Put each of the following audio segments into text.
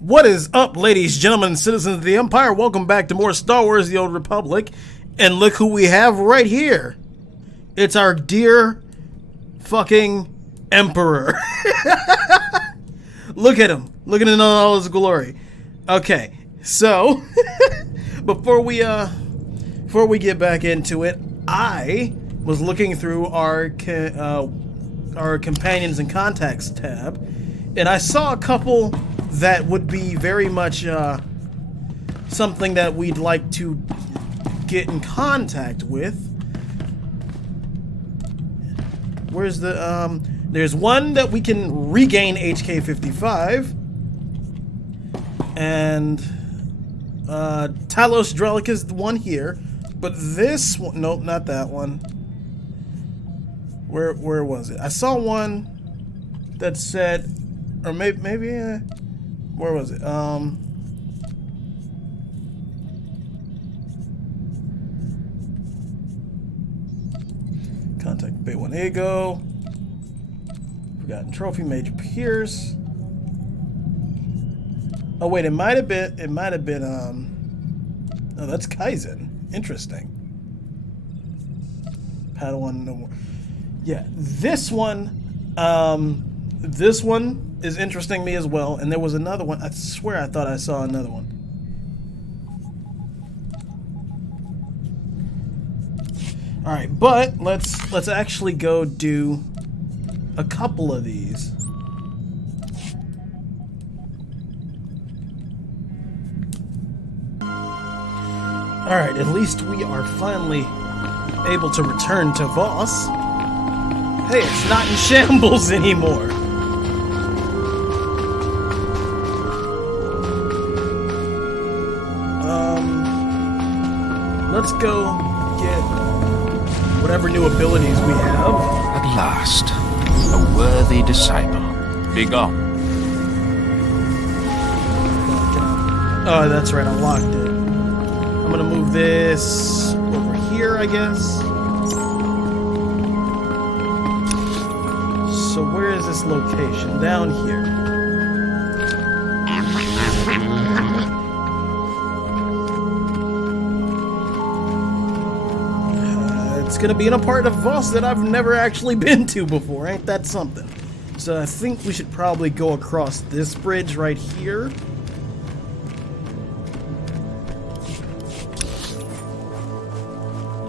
What is up, ladies, gentlemen, citizens of the Empire? Welcome back to more Star Wars The Old Republic. And look who we have right here. It's our dear fucking Emperor. Look at him. Look at him in all his glory. Okay, so before we get back into it, I was looking through our companions and contacts tab, and I saw a couple that would be very much something that we'd like to get in contact with. Where's the there's one that we can regain HK-55, and Talos Drellic is the one here, but this one, nope, not that one. Where was it? I saw one that said, or maybe where was it? Contact Bay 1 Ego. Forgotten Trophy, Major Pierce. Oh wait, it might have been oh, that's Kaizen. Interesting. Padawan no more. Yeah, this one is interesting me as well, and there was another one. I swear I thought I saw another one. All right, but let's actually go do a couple of these. All right, at least we are finally able to return to Voss. Hey, it's not in shambles anymore. Let's go get whatever new abilities we have. At last, a worthy disciple. Be gone. Oh, that's right, I locked it. I'm gonna move this over here, I guess. So where is this location? Down here. It's gonna be in a part of Voss that I've never actually been to before. Ain't that something? So I think we should probably go across this bridge right here.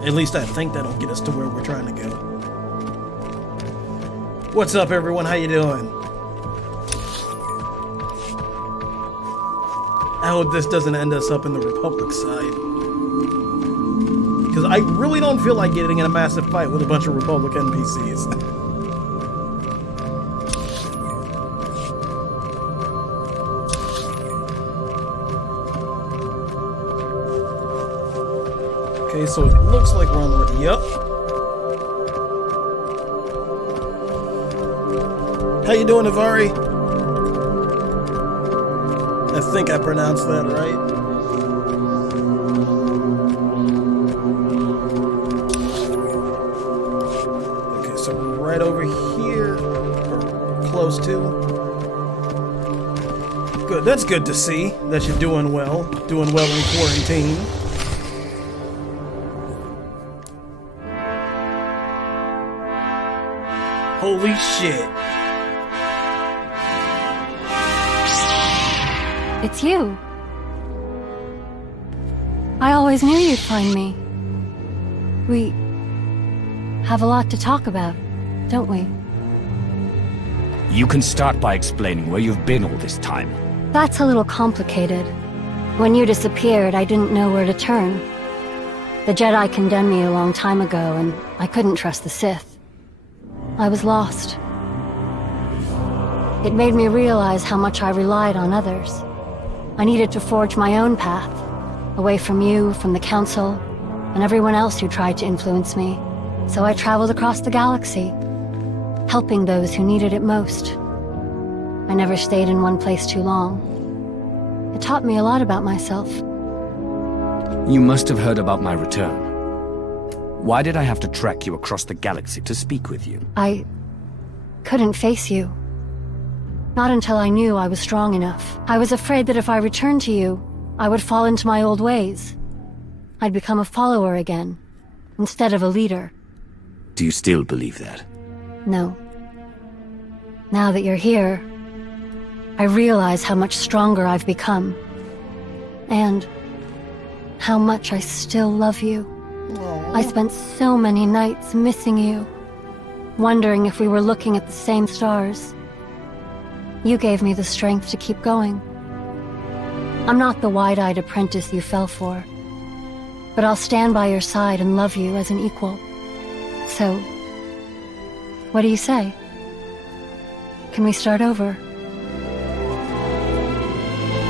At least I think that'll get us to where we're trying to go. What's up, everyone? How you doing? I hope this doesn't end us up in the Republic side. Because I really don't feel like getting in a massive fight with a bunch of Republic NPCs. Okay, so it looks like we're on the right. Yep. How you doing, Avari? I think I pronounced that right. Okay, so we're right over here, or close to. Good, that's good to see that you're doing well in quarantine. Holy shit. It's you. I always knew you'd find me. We have a lot to talk about, don't we? You can start by explaining where you've been all this time. That's a little complicated. When you disappeared, I didn't know where to turn. The Jedi condemned me a long time ago, and I couldn't trust the Sith. I was lost. It made me realize how much I relied on others. I needed to forge my own path, away from you, from the Council, and everyone else who tried to influence me. So I traveled across the galaxy, helping those who needed it most. I never stayed in one place too long. It taught me a lot about myself. You must have heard about my return. Why did I have to track you across the galaxy to speak with you? I couldn't face you. Not until I knew I was strong enough. I was afraid that if I returned to you, I would fall into my old ways. I'd become a follower again, instead of a leader. Do you still believe that? No. Now that you're here, I realize how much stronger I've become. And how much I still love you. Aww. I spent so many nights missing you, wondering if we were looking at the same stars. You gave me the strength to keep going. I'm not the wide-eyed apprentice you fell for, but I'll stand by your side and love you as an equal. So, what do you say? Can we start over?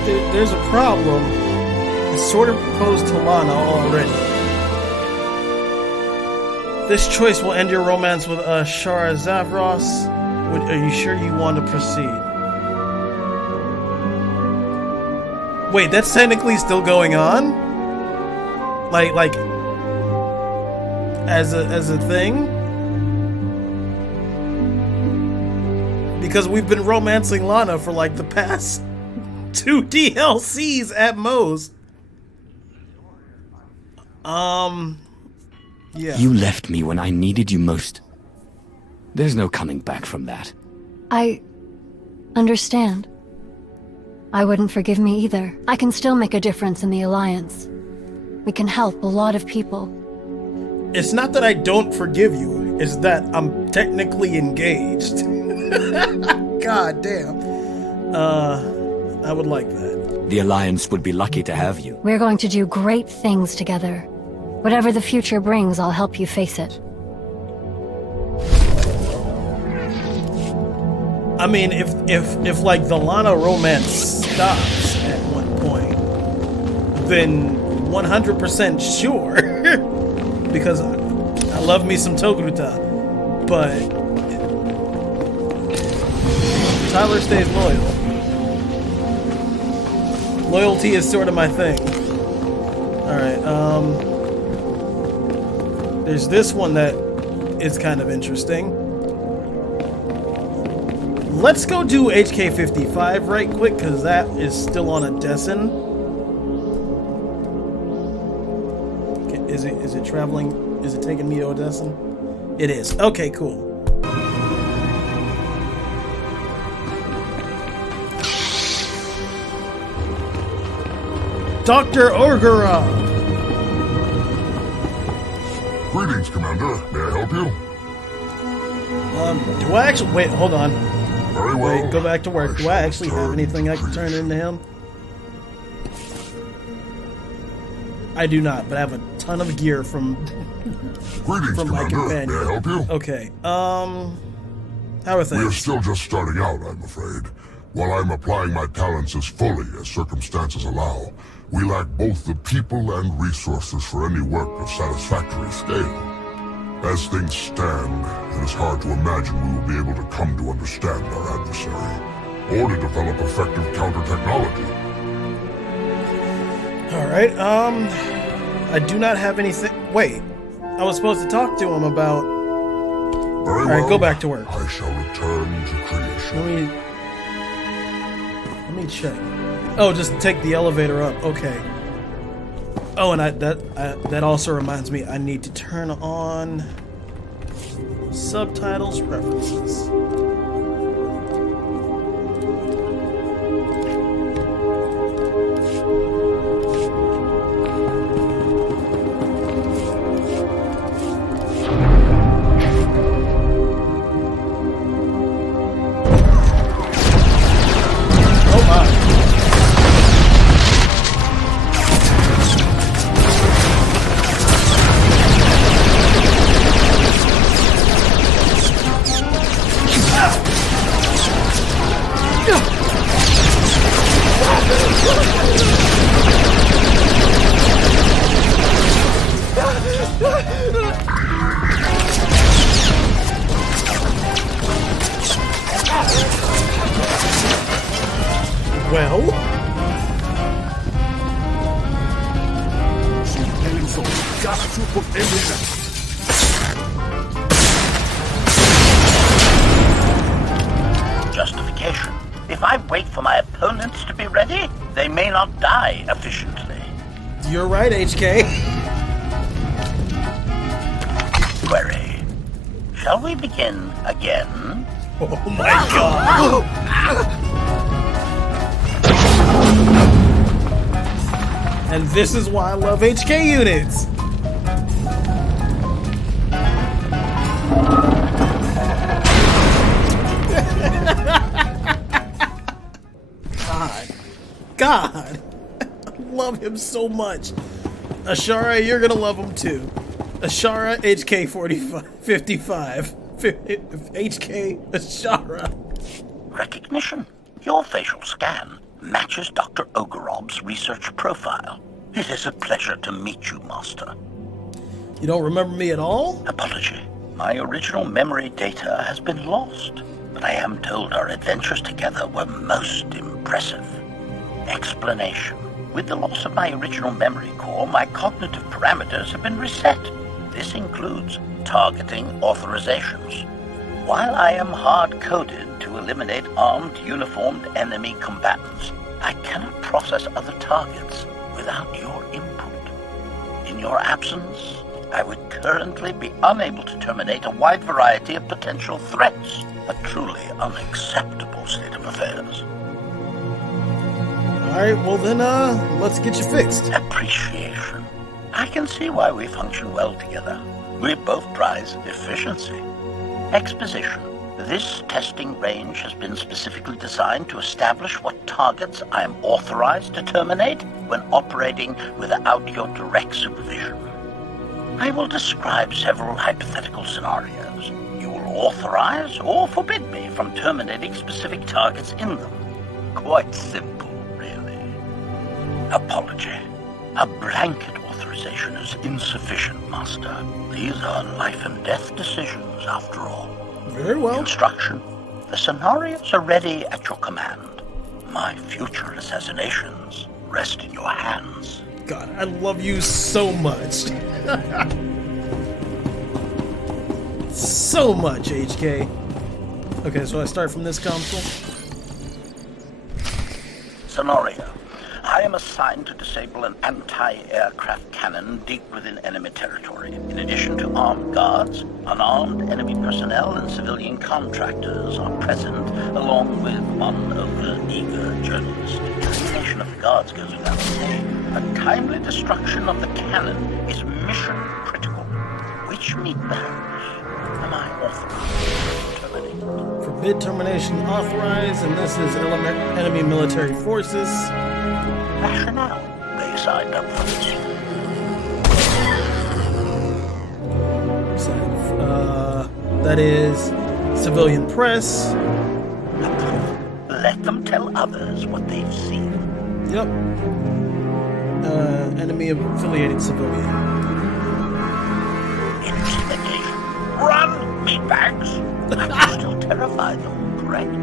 There's a problem. I sort of proposed to Lana already. This choice will end your romance with Shara Zavros. Are you sure you want to proceed? Wait, that's technically still going on? Like as a thing? Because we've been romancing Lana for like the past 2 DLCs at most. Yeah. You left me when I needed you most. There's no coming back from that. I understand. I wouldn't forgive me either. I can still make a difference in the Alliance. We can help a lot of people. It's not that I don't forgive you, it's that I'm technically engaged. God damn. I would like that. The Alliance would be lucky to have you. We're going to do great things together. Whatever the future brings, I'll help you face it. I mean, if like the Lana romance stops at one point, then 100% sure. Because I love me some Togruta, but Tyler stays loyal. Loyalty is sort of my thing. Alright, there's this one that is kind of interesting. Let's go do HK55 right quick, because that is still on a Dessin. Is it traveling? Is it taking me to Odessin? It is. Okay, cool. Dr. Orgara! Greetings, Commander. May I help you? Do I actually... Wait, hold on. Very well. Wait, go back to work. Do I actually have anything I can turn into him? I do not, but I have a ton of gear from Greetings, from my Commander. May I companion. help you? Okay, how are We are things? still just starting out, I'm afraid. While I'm applying my talents as fully as circumstances allow, we lack both the people and resources for any work of satisfactory scale. As things stand, it is hard to imagine we will be able to come to understand our adversary, or to develop effective counter-technology. Alright, I do not have anything... Wait, I was supposed to talk to him about... Very Alright, well. go back to work. I shall return to creation. Let me check. Oh, just take the elevator up. Okay. Oh, and that also reminds me, I need to turn on subtitles preferences. Oh my. Well, Justification. If I wait for my opponents to be ready, they may not die efficiently. You're right, HK. Query. Shall we begin again? Oh my god. And this is why I love HK units. God. I love him so much. Ashara, you're gonna love him too. Ashara, HK 55. HK Ashara. Recognition. Your facial scan matches Dr. Ogorob's research profile. It is a pleasure to meet you, Master. You don't remember me at all? Apology. My original memory data has been lost, but I am told our adventures together were most impressive. Explanation. With the loss of my original memory core, my cognitive parameters have been reset. This includes targeting authorizations. While I am hard-coded to eliminate armed, uniformed enemy combatants, I cannot process other targets without your input. In your absence, I would currently be unable to terminate a wide variety of potential threats. A truly unacceptable state of affairs. Alright, well then, let's get you fixed. Appreciation. I can see why we function well together. We both prize efficiency. Exposition. This testing range has been specifically designed to establish what targets I am authorized to terminate when operating without your direct supervision. I will describe several hypothetical scenarios. You will authorize or forbid me from terminating specific targets in them. Quite simple, really. Apology. A blanket authorization is insufficient, Master. These are life and death decisions, after all. Very well. Instruction. The scenarios are ready at your command. My future assassinations rest in your hands. God, I love you so much. So much, HK. Okay, so I start from this console. Scenario. I am assigned to disable an anti-aircraft cannon deep within enemy territory. In addition to armed guards, unarmed enemy personnel and civilian contractors are present, along with one over-eager journalist. Elimination of the guards goes without saying. A timely destruction of the cannon is mission critical. Which meatbags am I authorized to terminate? Forbid termination authorized, and this is enemy military forces. Rationale. They signed up for this. That is civilian press. Let them tell others what they've seen. Yep. Enemy affiliated civilian. Intimidation. Run, meatbags! I'm still terrified, though, correct?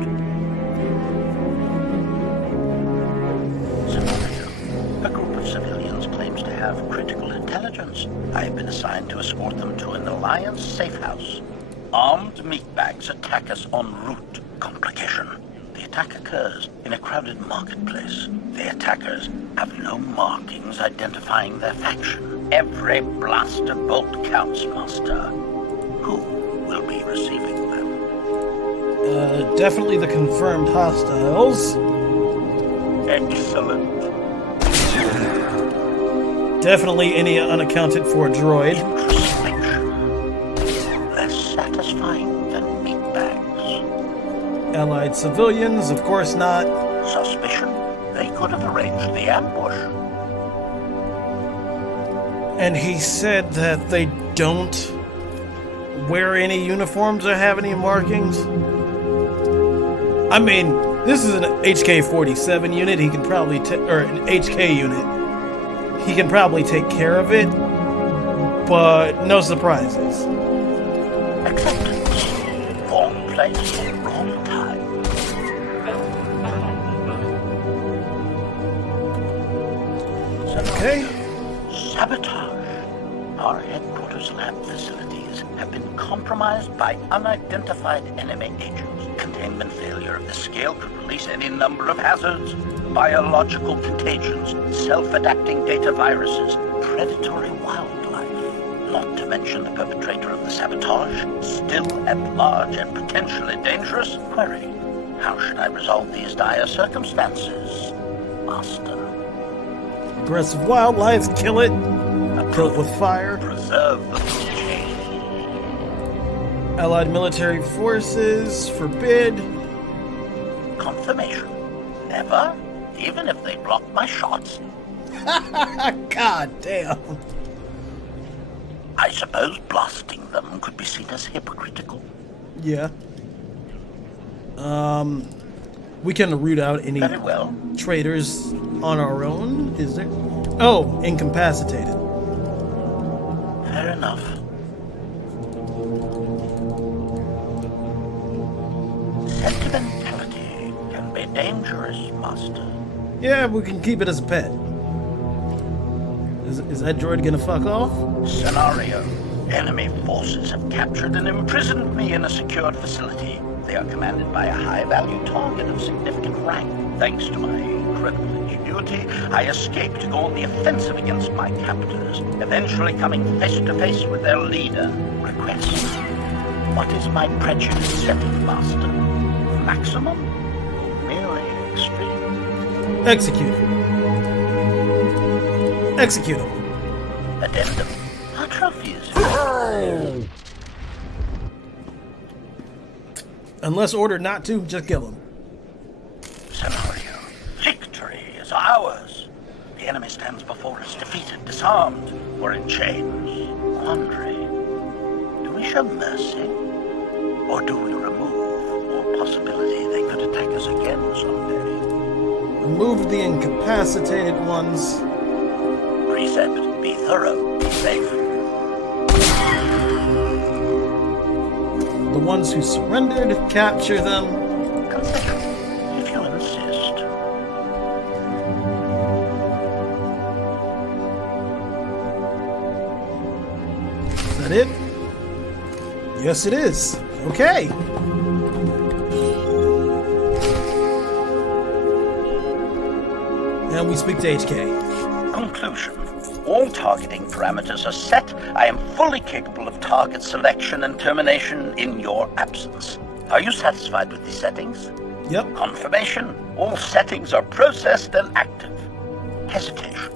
Scenario. A group of civilians claims to have critical intelligence. I have been assigned to escort them to an Alliance safe house. Armed meatbags attack us en route. Complication. The attack occurs in a crowded marketplace. The attackers have no markings identifying their faction. Every blaster bolt counts, Master. Who will be receiving them? Definitely the confirmed hostiles. Excellent. Definitely any unaccounted for droid. Introspection. Less satisfying than meatbags. Allied civilians, of course not. Suspicion. They could have arranged the ambush. And he said that they don't wear any uniforms or have any markings. I mean, this is an HK-47 unit. He can probably or an HK unit. He can probably take care of it, but no surprises. Acceptance. Wrong place, wrong time. Okay. Sabotage. Our headquarters lab facilities have been compromised by unidentified enemy agents. Containment failure of this scale could release any number of hazards. Biological contagions, self-adapting data viruses, predatory wildlife. Not to mention the perpetrator of the sabotage, still at large and potentially dangerous. Query, how should I resolve these dire circumstances, Master? Aggressive wildlife, kill it. Kill it with fire. Preserve the chain. Allied military forces, forbid. Confirmation. Never, even if they block my shots. God damn. I suppose blasting them could be seen as hypocritical. Yeah. We can root out any Very well. traitors on our own, is there? Oh, incapacitated. Fair enough. Sentimentality can be dangerous, Master. Yeah, we can keep it as a pet. Is that droid gonna fuck off? Scenario. Enemy forces have captured and imprisoned me in a secured facility. They are commanded by a high-value target of significant rank. Thanks to my incredible ingenuity, I escaped to go on the offensive against my captors, eventually coming face-to-face with their leader. Request. What is my prejudice setting, Master? Maximum? Merely extreme? Execute him. Execute him. Addendum. Our trophies. Unless ordered not to, just kill him. Scenario. Victory is ours. The enemy stands before us, defeated, disarmed, or in chains. Quandary. Do we show mercy? Or do we remove all possibility they could attack us again someday? Remove the incapacitated ones. Precept. Be thorough. Be safe. The ones who surrendered, capture them. Concession, if you insist. Is that it? Yes, it is. Okay. And we speak to HK. Conclusion. All targeting parameters are set. I am fully capable of target selection and termination in your absence. Are you satisfied with these settings? Yep. Confirmation. All settings are processed and active. Hesitation.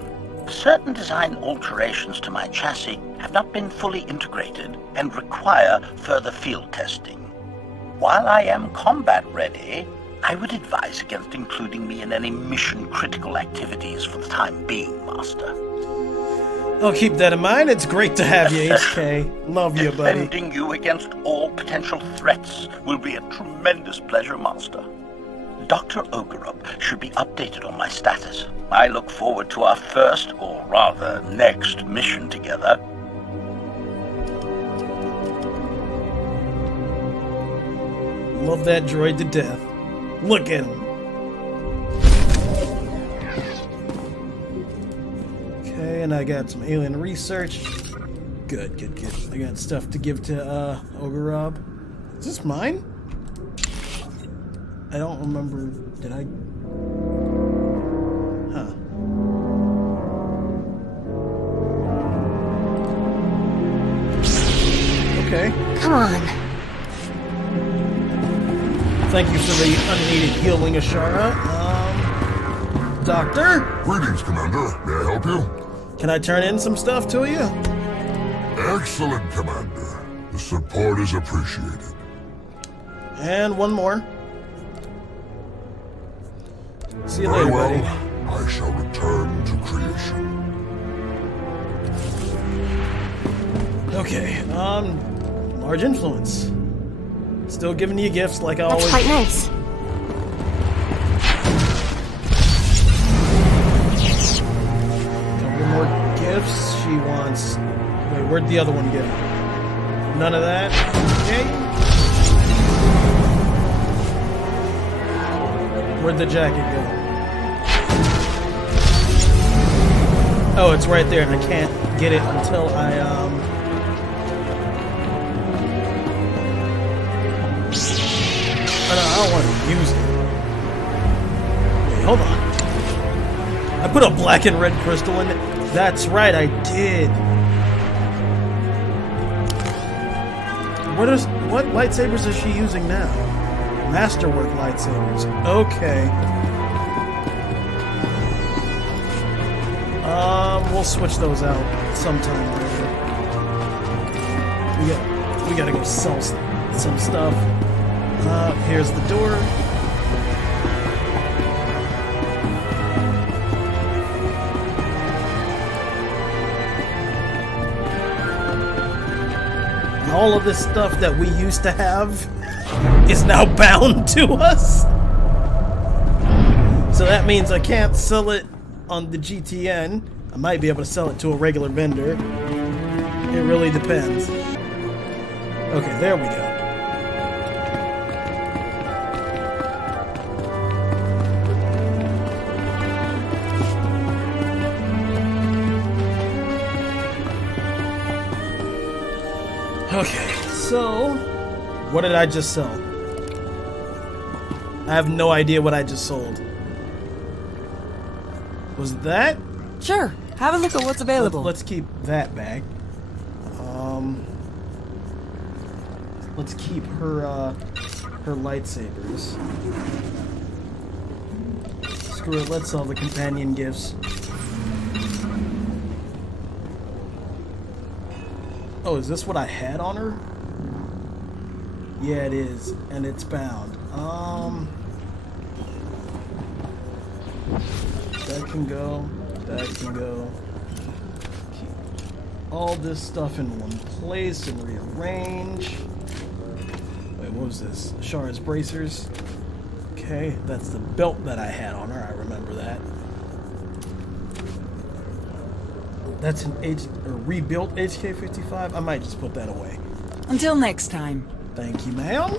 Certain design alterations to my chassis have not been fully integrated and require further field testing. While I am combat ready, I would advise against including me in any mission-critical activities for the time being, Master. I'll keep that in mind. It's great to have you, HK. Love you, buddy. Defending you against all potential threats will be a tremendous pleasure, Master. Dr. Ogurub should be updated on my status. I look forward to our first, or rather, next mission together. Love that droid to death. Look at him. Okay, and I got some alien research. Good, good, good. I got stuff to give to Ogurub. Is this mine? I don't remember. Did I? Huh. Okay. Come on. Thank you for the unneeded healing, Ashara. Doctor? Greetings, Commander. May I help you? Can I turn in some stuff to you? Excellent, Commander. The support is appreciated. And one more. See you Very later, well. buddy. I shall return to creation. Okay, large influence. Still giving you gifts like I That's always. quite nice. Couple more gifts. She wants. Wait, where'd the other one go? None of that. Okay. Where'd the jacket go? Oh, it's right there, and I can't get it until I, I don't want to use it. Wait, hold on. I put a black and red crystal in it. That's right, I did. What lightsabers is she using now? Masterwork lightsabers. Okay. We'll switch those out sometime later. We gotta go sell some stuff. Here's the door. All of this stuff that we used to have is now bound to us. So that means I can't sell it on the GTN. I might be able to sell it to a regular vendor. It really depends. Okay, there we go. Okay, so what did I just sell? I have no idea what I just sold. Was it that? Sure, have a look at what's available. Let's keep that bag. Let's keep her lightsabers. Screw it, let's sell the companion gifts. Oh, is this what I had on her? Yeah, it is, and it's bound. That can go. That can go. Keep all this stuff in one place and rearrange. Wait, what was this? Shara's bracers. Okay, that's the belt that I had on her. I remember that. That's an rebuilt HK-55. I might just put that away. Until next time. Thank you, ma'am.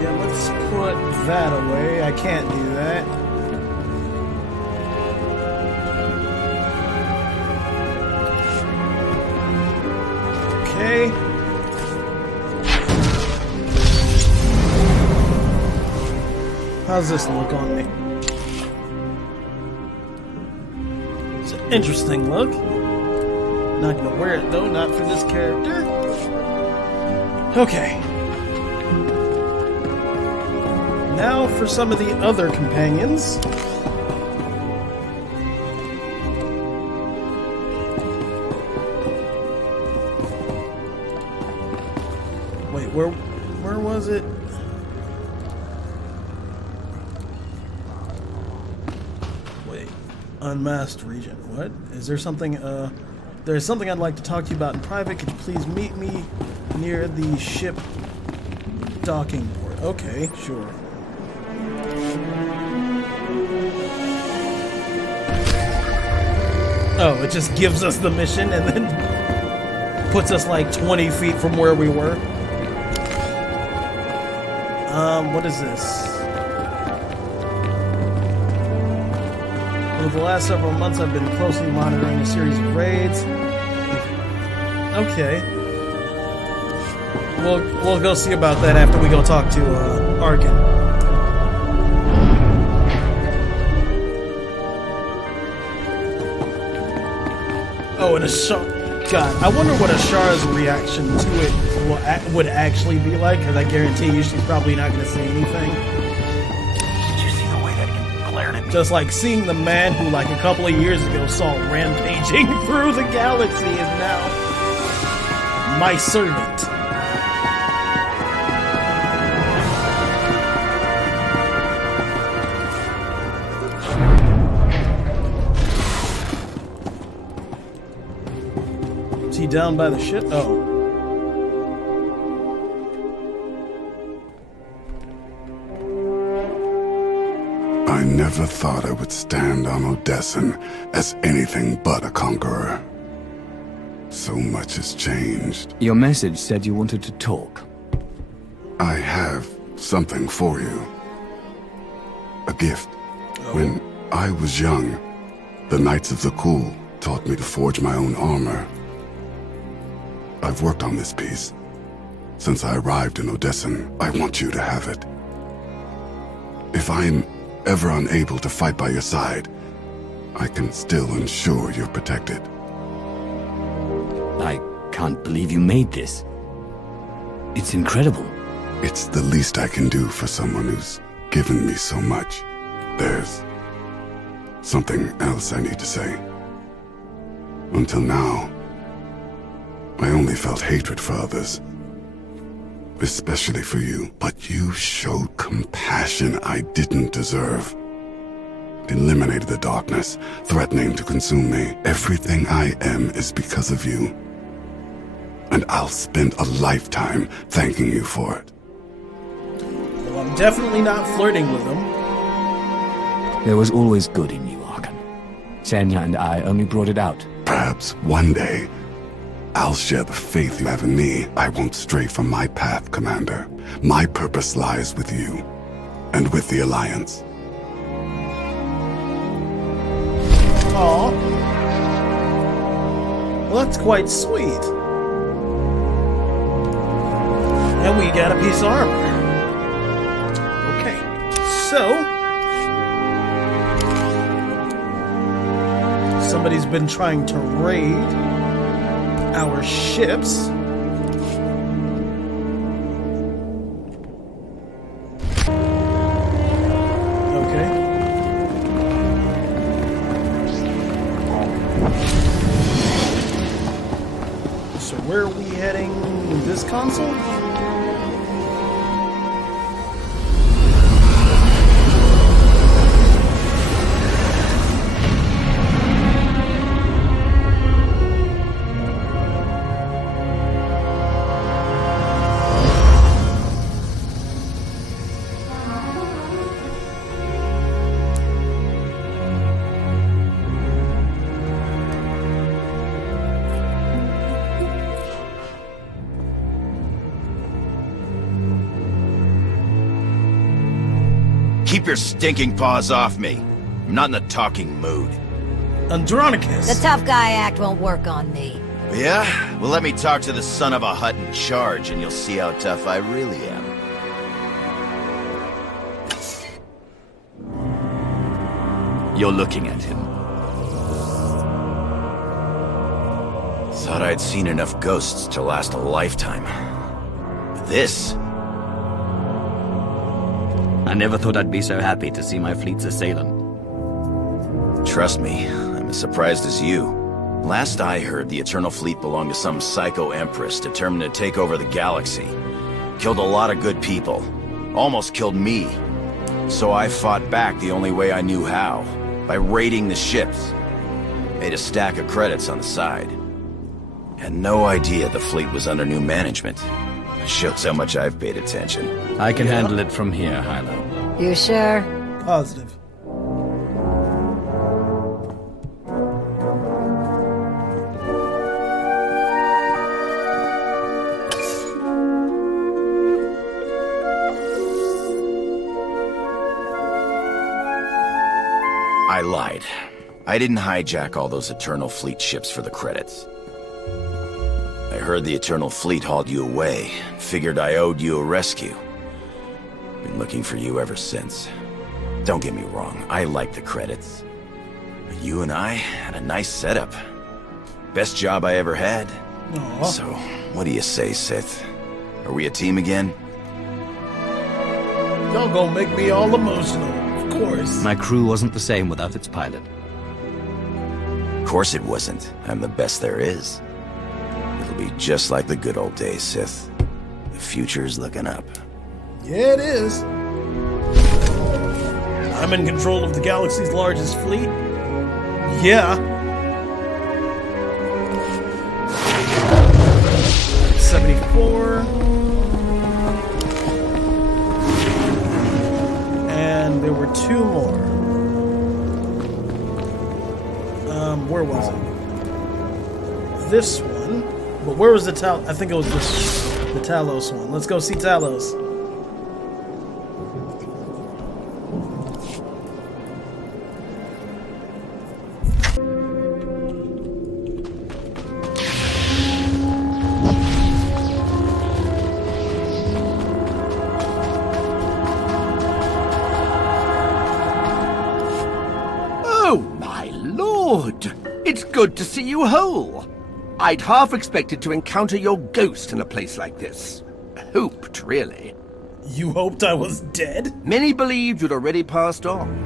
Yeah, let's put that away. I can't do that. Okay. How's this look on me? It's an interesting look. Not gonna wear it though, not for this character. Okay. Now for some of the other companions. Wait, where was it? Unmasked region. What? Is there something, there's something I'd like to talk to you about in private. Could you please meet me near the ship docking port? Okay, sure. Oh, it just gives us the mission and then puts us like 20 feet from where we were. What is this? Over the last several months, I've been closely monitoring a series of raids. Okay. We'll go see about that after we go talk to Arcann. Oh, and God, I wonder what Ashara's reaction to it would actually be like, because I guarantee you she's probably not going to say anything. Just like seeing the man who, like, a couple of years ago saw rampaging through the galaxy is now my servant. Is he down by the ship? Oh. I never thought I would stand on Odessen as anything but a conqueror. So much has changed. Your message said you wanted to talk. I have something for you. A gift. When I was young, the Knights of Zakuul taught me to forge my own armor. I've worked on this piece. Since I arrived in Odessen, I want you to have it. If I'm ever unable to fight by your side, I can still ensure you're protected. I can't believe you made this. It's incredible. It's the least I can do for someone who's given me so much. There's something else I need to say. Until now, I only felt hatred for others. Especially for you. But you showed compassion I didn't deserve. Eliminated the darkness, threatening to consume me. Everything I am is because of you. And I'll spend a lifetime thanking you for it. Well, I'm definitely not flirting with him. There was always good in you, Arcann. Senya and I only brought it out. Perhaps one day, I'll share the faith you have in me. I won't stray from my path, Commander. My purpose lies with you, and with the Alliance. Aw. Well, that's quite sweet. And we got a piece of armor. Okay, so somebody's been trying to raid our ships. Okay. So where are we heading? This console? Keep your stinking paws off me. I'm not in the talking mood. Andronicus. The tough guy act won't work on me. Yeah? Well, let me talk to the son of a hut in charge, and you'll see how tough I really am. You're looking at him. Thought I'd seen enough ghosts to last a lifetime. But this... I never thought I'd be so happy to see my fleet's assailant. Trust me, I'm as surprised as you. Last I heard, the Eternal Fleet belonged to some psycho empress determined to take over the galaxy. Killed a lot of good people. Almost killed me. So I fought back the only way I knew how. By raiding the ships. Made a stack of credits on the side. Had no idea the fleet was under new management. Shows how much I've paid attention. I can handle it from here, Hilo. You sure? Positive. I lied. I didn't hijack all those Eternal Fleet ships for the credits. I heard the Eternal Fleet hauled you away. Figured I owed you a rescue. Been looking for you ever since. Don't get me wrong, I like the credits. But you and I had a nice setup. Best job I ever had. Aww. So, what do you say, Sith? Are we a team again? Y'all gonna make me all emotional, of course. My crew wasn't the same without its pilot. Of course it wasn't. I'm the best there is. It'll be just like the good old days, Sith. The future's looking up. Yeah, it is. I'm in control of the galaxy's largest fleet. Yeah. 74. And there were two more. Where was it? This one. But where was the I think it was the Talos one. Let's go see Talos. lord! It's good to see you whole. I'd half expected to encounter your ghost in a place like this. Hoped, really. You hoped I was dead? Many believed you'd already passed on.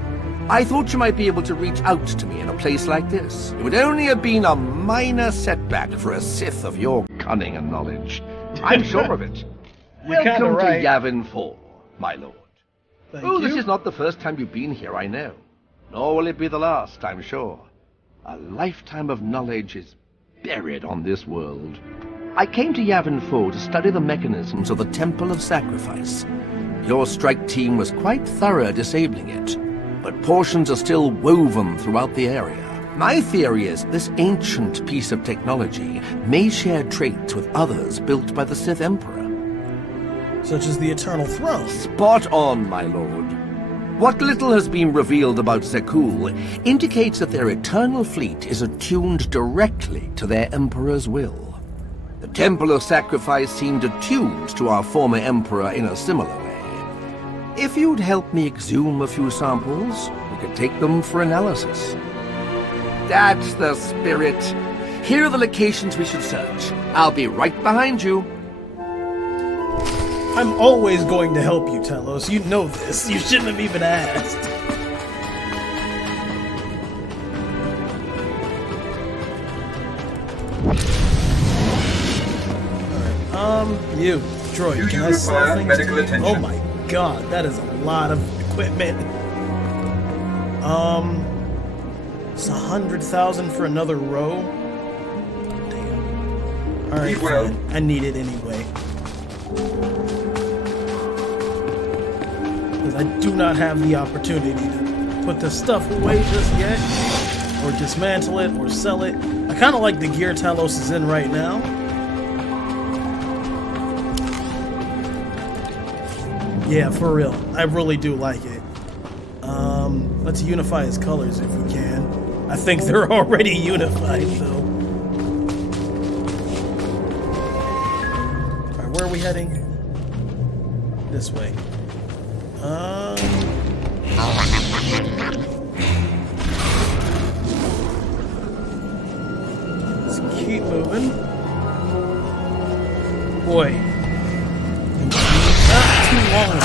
I thought you might be able to reach out to me in a place like this. It would only have been a minor setback for a Sith of your cunning and knowledge. I'm sure of it. Welcome to Yavin 4, my lord. Thank you. This is not the first time you've been here, I know. Nor will it be the last, I'm sure. A lifetime of knowledge is buried on this world. I came to Yavin 4 to study the mechanisms of the Temple of Sacrifice. Your strike team was quite thorough disabling it, but portions are still woven throughout the area. My theory is this ancient piece of technology may share traits with others built by the Sith Emperor. Such as the Eternal Throne. Spot on, my lord. What little has been revealed about Zakuul indicates that their eternal fleet is attuned directly to their Emperor's will. The Temple of Sacrifice seemed attuned to our former Emperor in a similar way. If you'd help me exhume a few samples, we could take them for analysis. That's the spirit. Here are the locations we should search. I'll be right behind you. I'm always going to help you, Telos. You know this. You shouldn't have even asked. Alright, you, droid, can I sell things to you? Oh my god, that is a lot of equipment. It's 100,000 for another row? Damn. Alright, fine. I need it anyway. Because I do not have the opportunity to put this stuff away just yet, or dismantle it, or sell it. I kind of like the gear Talos is in right now. Yeah, for real. I really do like it. Let's unify his colors if we can. I think they're already unified, though. Alright, where are we heading? This way. Let's keep moving. Boy. Not too long ago.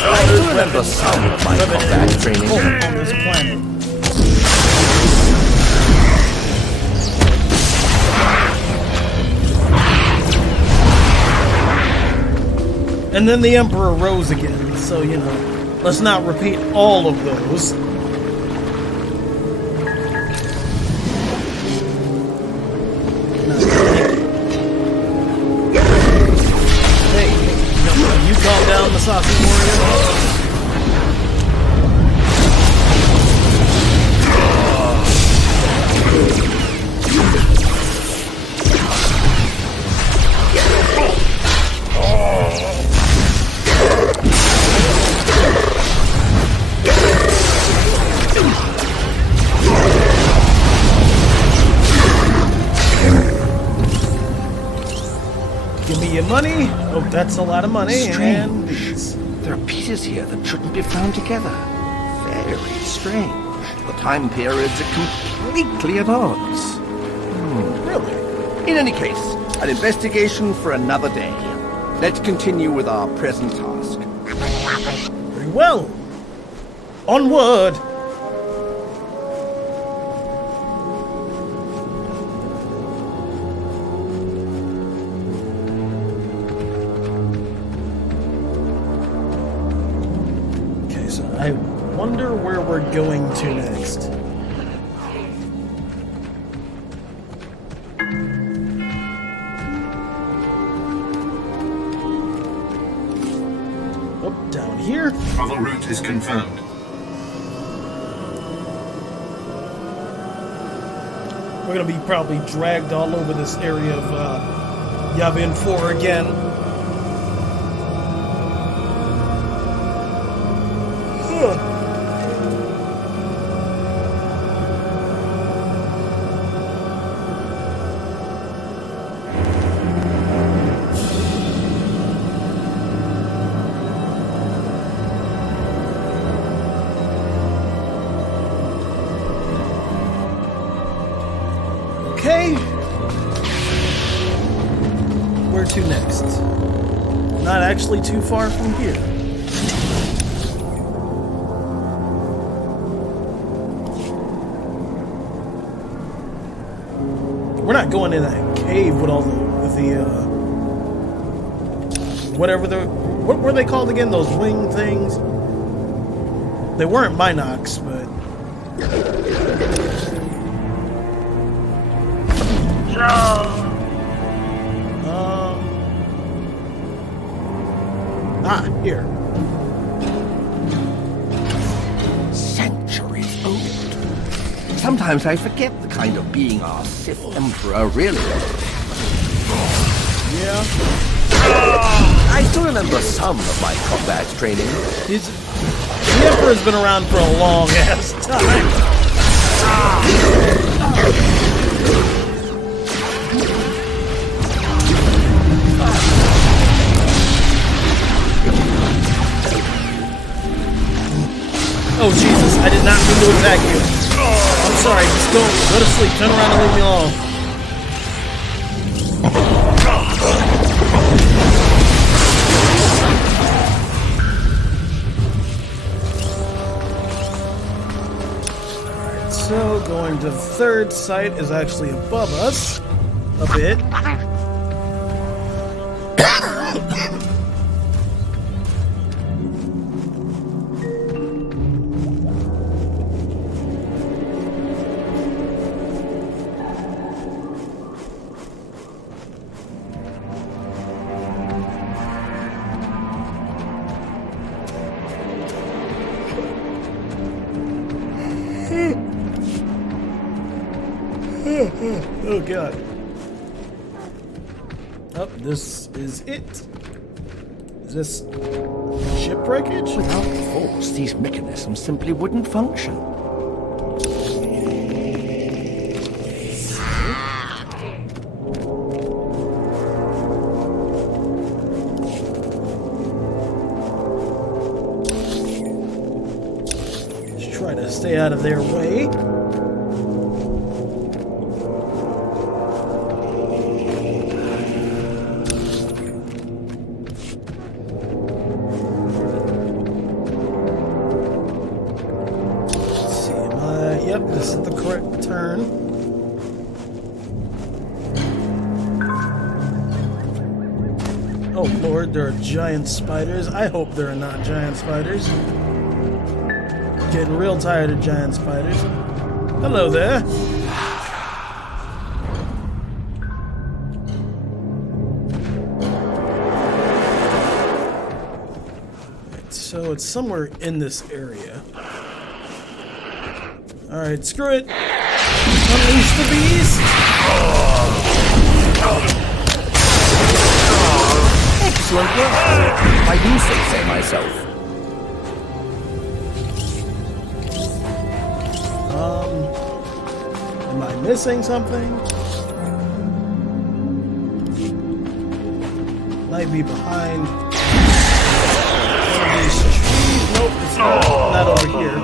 I remember some of my combat training on this planet. And then the Emperor rose again, so, you know, let's not repeat all of those. Hey, you calm down, Masashi Warrior. Give me your money. Oh, that's a lot of money. Strange. There are pieces here that shouldn't be found together. Very strange. The time periods are completely at odds. Really? In any case, an investigation for another day. Let's continue with our present task. Very well. Onward. I wonder where we're going to next. Oh, down here. Travel route is confirmed. We're gonna be probably dragged all over this area of Yavin 4 again. to next? Not actually too far from here. We're not going in that cave with all what were they called again? Those wing things? They weren't Minox, but here. Centuries old. Sometimes I forget the kind of being our Sith Emperor really is. Yeah. I still remember some of my combat training. The Emperor's been around for a long ass time. Oh Jesus, I did not mean to attack you. I'm sorry, just go to sleep, turn around and leave me alone. Alright, so going to the third site is actually above us a bit. Oh god. Oh, this is it. Is this shipwreckage? Without the Force, these mechanisms simply wouldn't function. Just try to stay out of their way. This is the correct turn. Oh lord, there are giant spiders. I hope there are not giant spiders. Getting real tired of giant spiders. Hello there. Right, so it's somewhere in this area. Alright, screw it. Unleash the beast! Excellent work. I do say so myself. Am I missing something? Might be behind one of these trees. Nope, it's not over here.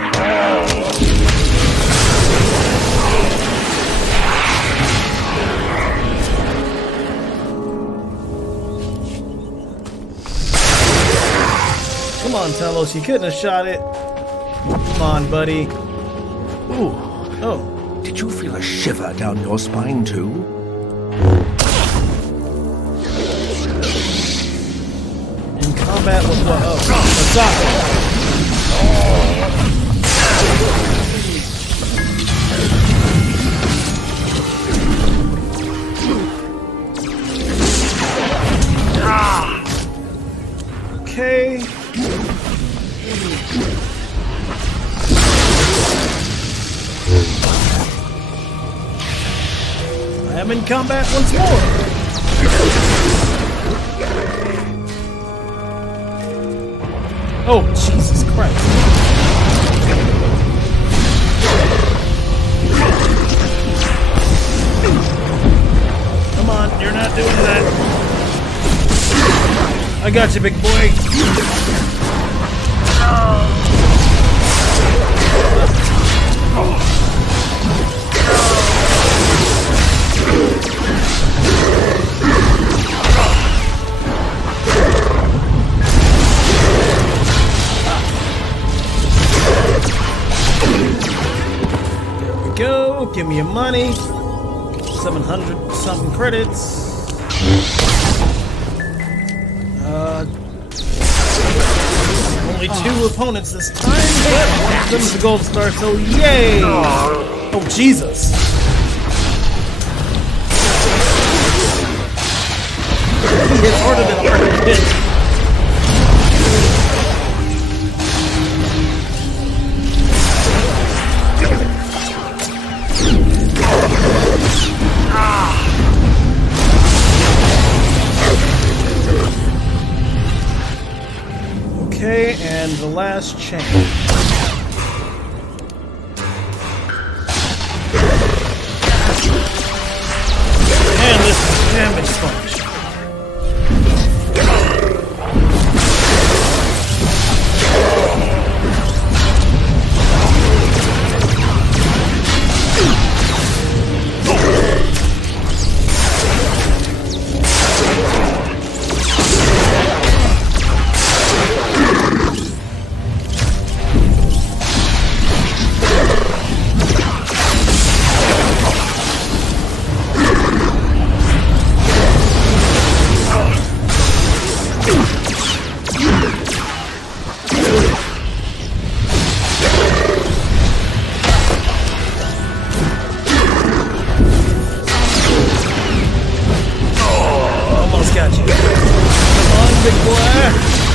Come on, Telos, you couldn't have shot it. Come on, buddy. Ooh. Oh. Did you feel a shiver down your spine, too? In combat with what? Oh, Zakuul. Okay. I am in combat once more. Oh, Jesus Christ. Come on, you're not doing that. I got you, big boy. Give me your money. 700 something credits. Only 2 opponents this time, but one of them is a gold star, so yay! Oh, Jesus. He hits harder than a hard hit. Okay, and the last chain. And this is damage sponge.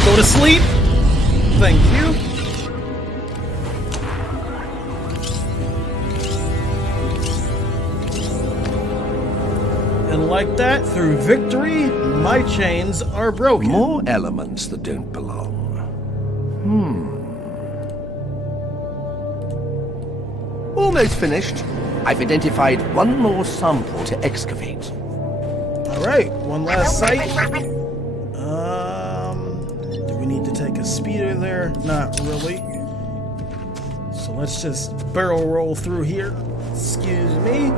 Go to sleep. Thank you. And like that, through victory, my chains are broken. More elements that don't belong. Almost finished. I've identified one more sample to excavate. Alright, one last site. Do we need to take a speeder there? Not really. So let's just barrel roll through here. Excuse me.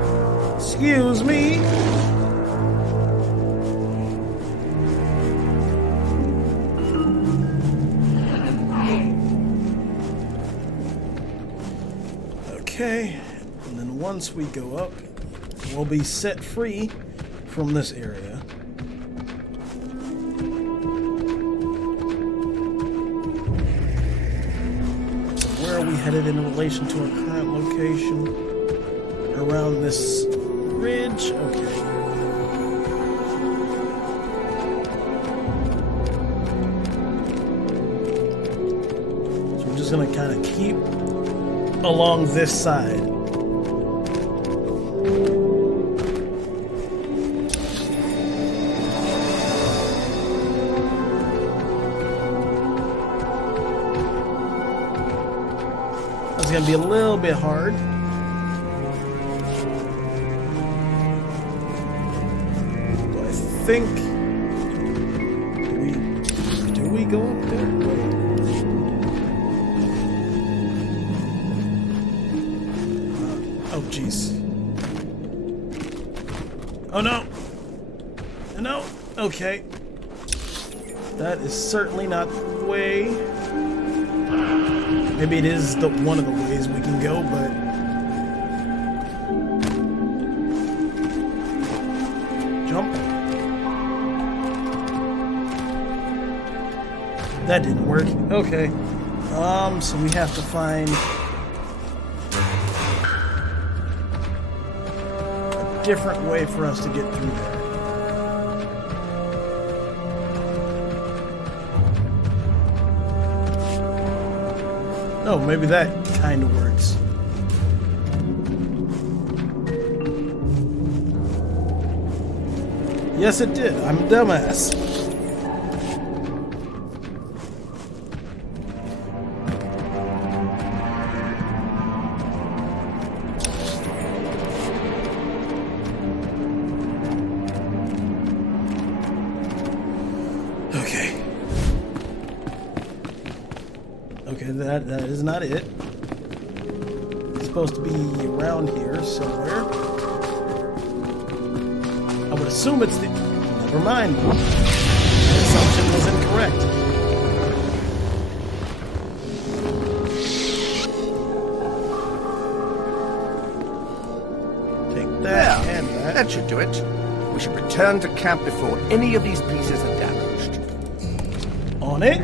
Excuse me. Okay, and then once we go up, we'll be set free from this area. So where are we headed in relation to our current location? Around this ridge? Okay. So we're just gonna kind of keep along this side. That's gonna be a little bit hard. But I think do we go up there? Oh, jeez. Oh, no. No. Okay. That is certainly not the way. Maybe it is one of the ways we can go, but... Jump. That didn't work. Okay. So we have to find... different way for us to get through there. Oh, maybe that kind of works. Yes, it did. I'm a dumbass. That is not it. It's supposed to be around here somewhere. I would assume it's the... Never mind. The assumption was incorrect. That should do it. We should return to camp before any of these pieces are damaged. On it.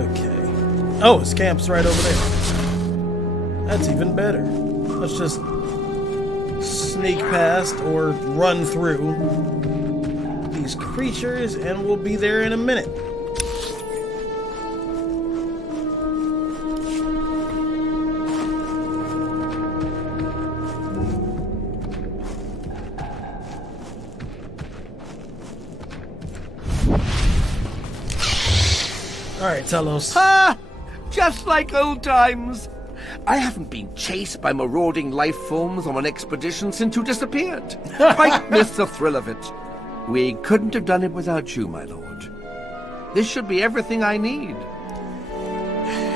Okay. Oh, his camp's right over there. That's even better. Let's just sneak past or run through these creatures and we'll be there in a minute. Alright, Talos. Ha! Just like old times. I haven't been chased by marauding life forms on an expedition since you disappeared. Quite missed the thrill of it. We couldn't have done it without you, my lord. This should be everything I need.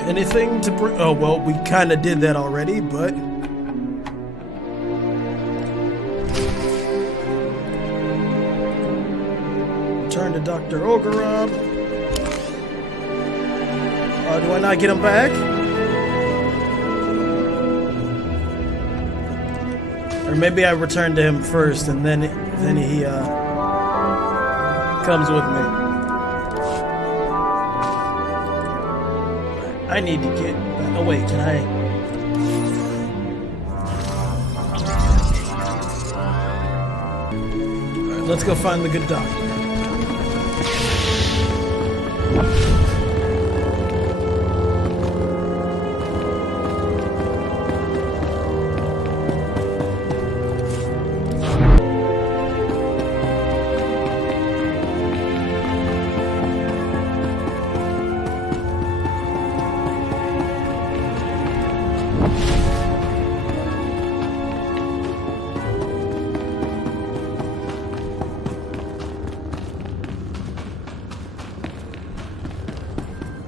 Anything to bring? Oh, well, we kind of did that already, but... Return to Dr. Ogorob. Do I not get him back? Or maybe I return to him first and then he comes with me. I need to get... Oh wait, can I... Alright, let's go find the good doctor.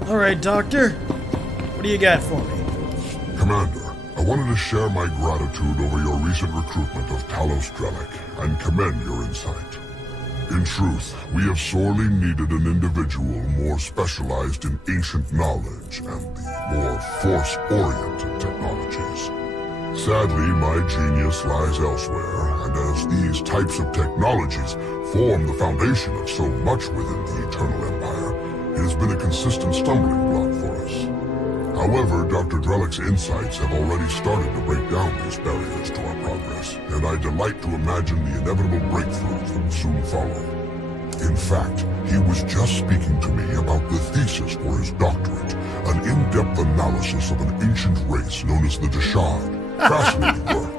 Alright, Doctor. What do you got for me? Commander, I wanted to share my gratitude over your recent recruitment of Talos Drellic and commend your insight. In truth, we have sorely needed an individual more specialized in ancient knowledge and the more force-oriented technologies. Sadly, my genius lies elsewhere, and as these types of technologies form the foundation of so much within the Eternal Empire, it has been a consistent stumbling block for us. However, Dr. Drellic's insights have already started to break down these barriers to our progress, and I delight to imagine the inevitable breakthroughs that will soon follow. In fact, he was just speaking to me about the thesis for his doctorate, an in-depth analysis of an ancient race known as the Deshard. Fascinating work.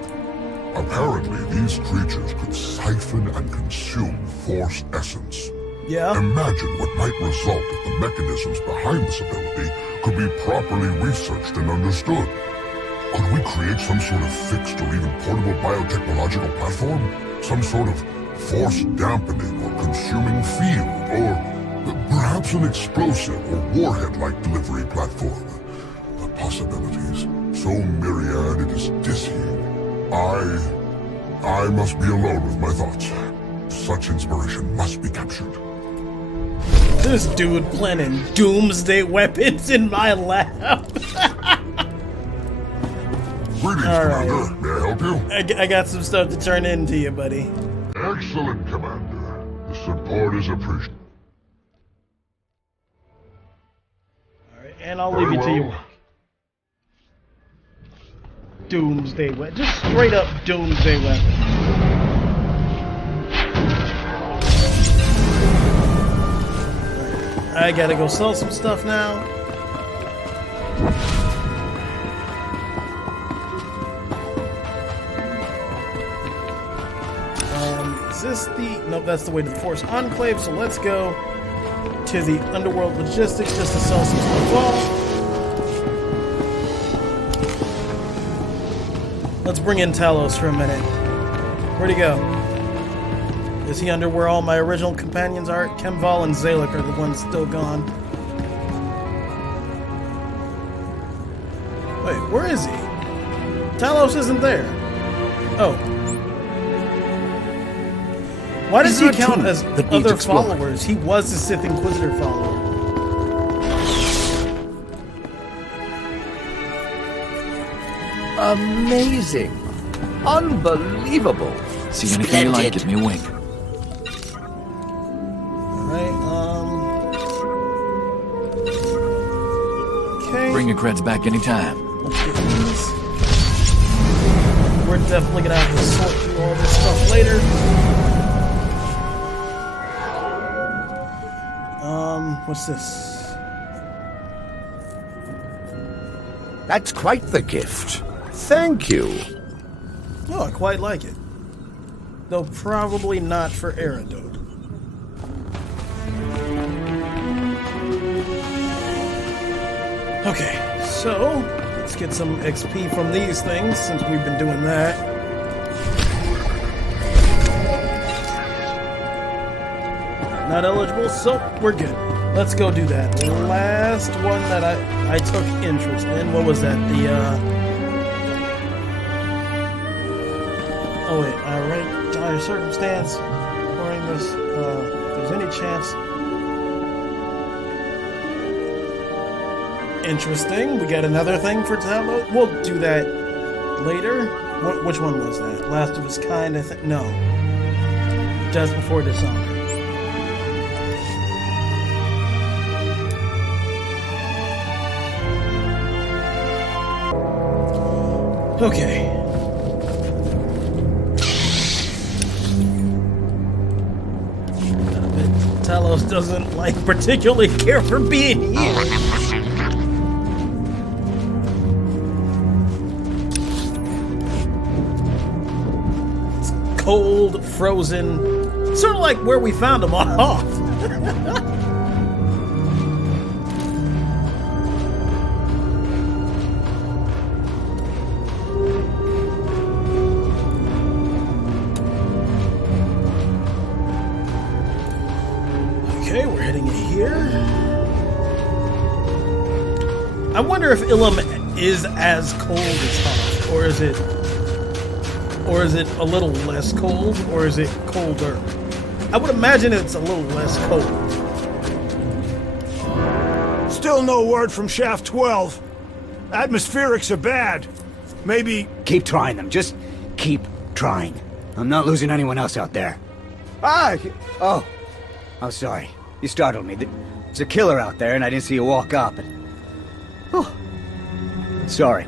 Apparently, these creatures could siphon and consume Force essence. Yeah. Imagine what might result if the mechanisms behind this ability could be properly researched and understood. Could we create some sort of fixed or even portable biotechnological platform? Some sort of force-dampening or consuming field? Or perhaps an explosive or warhead-like delivery platform? The possibilities, so myriad it is dizzying. I must be alone with my thoughts. Such inspiration must be captured. This dude planning doomsday weapons in my lab. Greetings, Commander. May I help you? I got some stuff to turn in to you, buddy. Excellent, Commander. The support is appreciated. Alright, and I'll leave you to your work. Doomsday weapon. Just straight up doomsday weapon. I gotta go sell some stuff now. Is this the... Nope, that's the way to the Force Enclave, so let's go to the Underworld Logistics just to sell some stuff off. Let's bring in Talos for a minute. Where'd he go? Is he under where all my original companions are? Kemval and Zalek are the ones still gone. Wait, where is he? Talos isn't there. Oh. Why does he Is there a count tomb as that needs other exploring? followers? He was the Sith Inquisitor follower. Amazing. Unbelievable. See anything you like, give me a wink. Alright, okay. Bring your creds back anytime. Let's get these. We're definitely gonna have to sort through all this stuff later. What's this? That's quite the gift. Thank you. Oh, I quite like it. Though probably not for Erridor. Okay, so let's get some XP from these things since we've been doing that. Not eligible, so we're good. Let's go do that. The last one that I took interest in, what was that? Oh wait, right, dire circumstance. During this, if there's any chance. Interesting. We got another thing for Talos. We'll do that later. Which one was that? Last of His Kind, I think. No. Just Before Dishonor. Okay. Talos doesn't particularly care for being here. It's cold, frozen, sort of like where we found him on Hoth. Okay, we're heading here. I wonder if Ilum is as cold as Hoth, or is it a little less cold, or is it colder? I would imagine it's a little less cold. Still no word from Shaft 12. Atmospherics are bad. Maybe... Keep trying them. Just keep trying. I'm not losing anyone else out there. Oh, sorry. You startled me. There's a killer out there, and I didn't see you walk up. Sorry.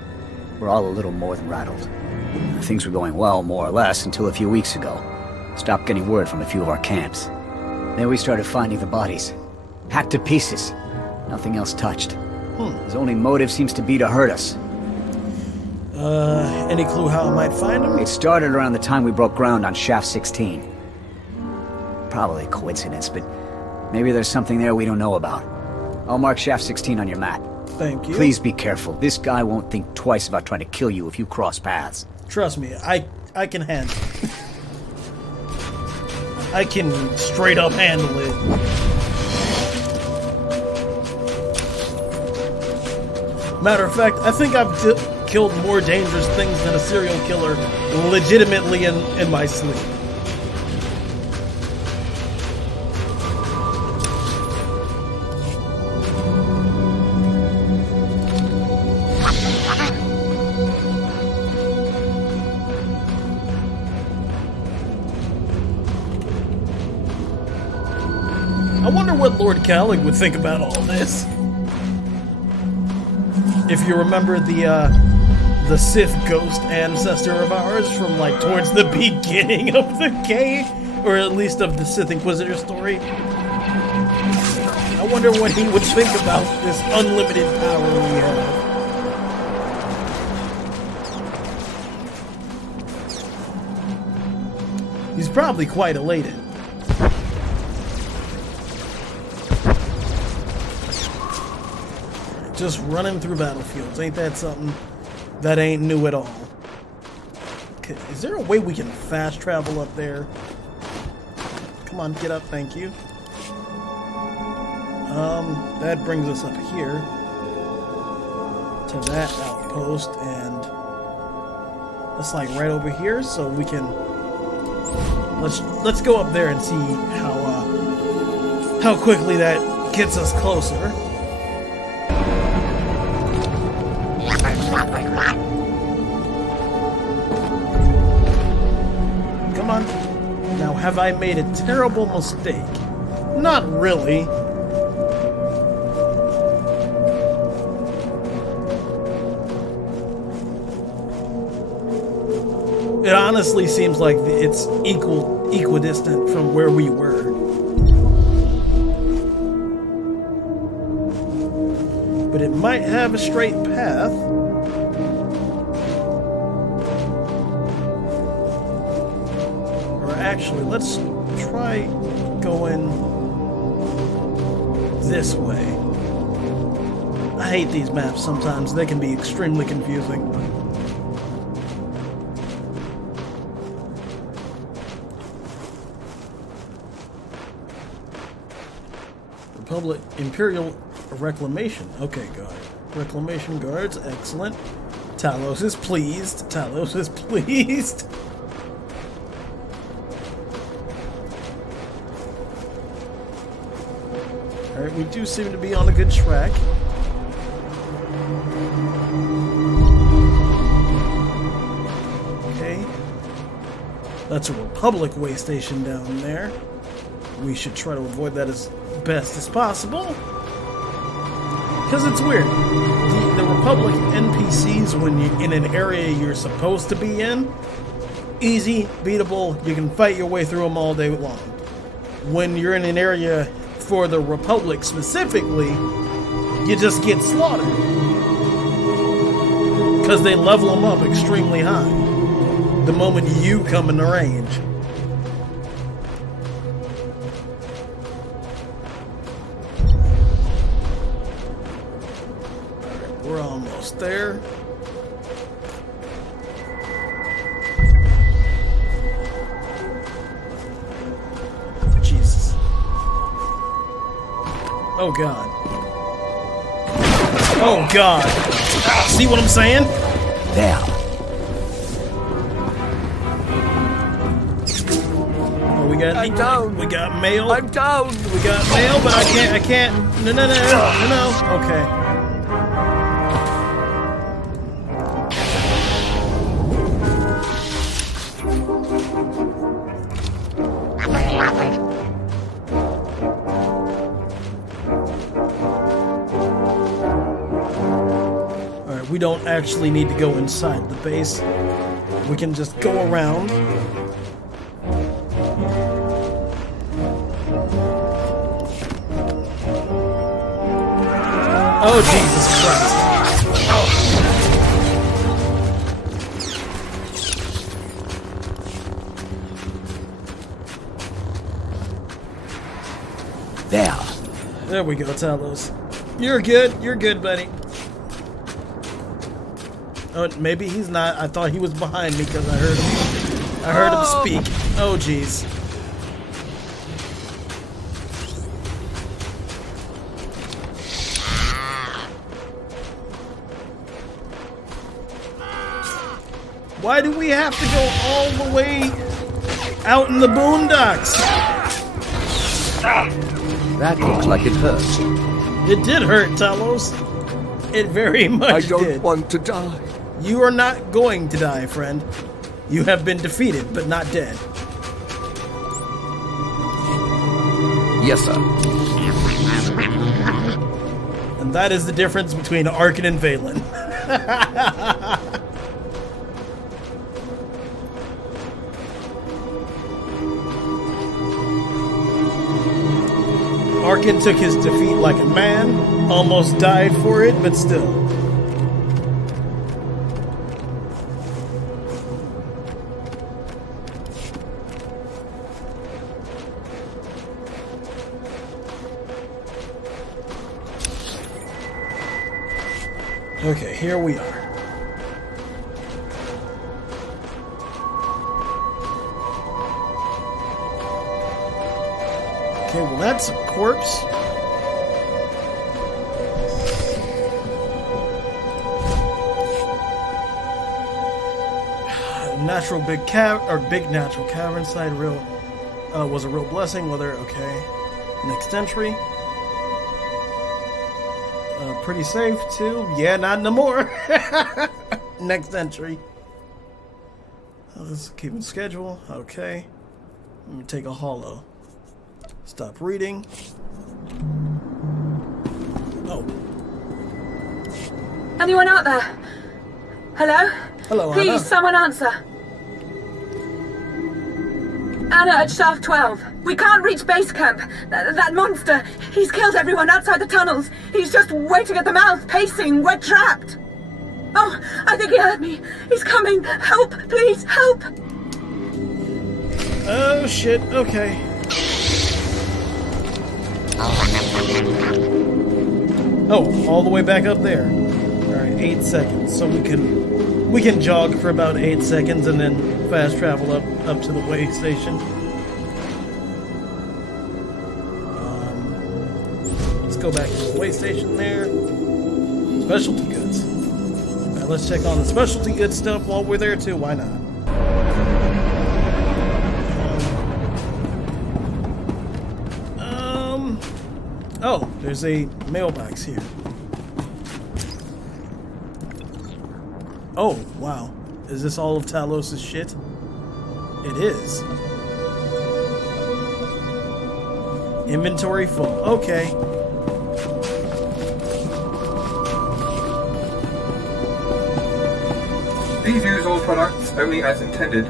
We're all a little more than rattled. Things were going well, more or less, until a few weeks ago. Stopped getting word from a few of our camps. Then we started finding the bodies. Hacked to pieces. Nothing else touched. His only motive seems to be to hurt us. Any clue how I might find him? It started around the time we broke ground on Shaft 16. Probably a coincidence, but maybe there's something there we don't know about. I'll mark Shaft 16 on your map. Thank you. Please be careful. This guy won't think twice about trying to kill you if you cross paths. Trust me, I can handle it. I can straight up handle it. Matter of fact, I think I've killed more dangerous things than a serial killer legitimately in my sleep. I wonder what Lord Callig would think about all this. If you remember the Sith ghost ancestor of ours from towards the beginning of the game, or at least of the Sith Inquisitor story. I wonder what he would think about this unlimited power we have. He's probably quite elated. Just running through battlefields. Ain't that something? That ain't new at all. Okay, is there a way we can fast travel up there? Come on, get up, thank you. That brings us up here to that outpost, and that's right over here, so we can... Let's go up there and see how quickly that gets us closer. Come on. Now, have I made a terrible mistake? Not really. It honestly seems like it's equidistant from where we were. But it might have a straight path. Or actually, let's try going this way. I hate these maps sometimes. They can be extremely confusing. Republic Imperial Reclamation. Okay, got it. Reclamation guards, excellent. Talos is pleased. Talos is pleased. Alright, we do seem to be on a good track. Okay. That's a Republic way station down there. We should try to avoid that as best as possible. Because it's weird. The Republic NPCs, when you're in an area you're supposed to be in, easy, beatable, you can fight your way through them all day long. When you're in an area for the Republic specifically, you just get slaughtered. Because they level them up extremely high the moment you come into range. We're almost there. Jesus. Oh God. Oh God. See what I'm saying? There. Oh, we got. I'm down. We got mail. I'm down. We got mail, but I can't. No. Okay. We don't actually need to go inside the base. We can just go around. Oh, Jesus Christ. There we go, Talos. You're good, buddy. Oh, maybe he's not. I thought he was behind me because I heard him speak. Oh, jeez. Why do we have to go all the way out in the boondocks? That looks like it hurt. It did hurt, Talos. It very much did. I don't want to die. You are not going to die, friend. You have been defeated, but not dead. Yes, sir. And that is the difference between Arcann and Vaylin. Arcann took his defeat like a man, almost died for it, but still. Okay, here we are. Okay, well that's a corpse. Natural big natural cavern side rail. Was a real blessing. Whether okay. Next entry. Pretty safe too. Yeah, not no more. Next entry. Let's keep in schedule. Okay. Let me take a holo. Stop reading. Oh. Anyone out there? Hello? Hello, Please, Anna. someone answer. Anna at Shaft 12. We can't reach base camp. That monster, he's killed everyone outside the tunnels. He's just waiting at the mouth, pacing. We're trapped. Oh, I think he heard me. He's coming. Help, please, help. Oh, shit. Okay. Oh, all the way back up there. Alright, 8 seconds. So we can jog for about 8 seconds and then fast travel up to the way station. Let's go back to the way station there. Specialty goods. Alright, let's check on the specialty goods stuff while we're there too. Why not? Oh, there's a mailbox here. Oh, wow. Is this all of Talos' shit? It is. Inventory full. Okay. Please use all products only as intended.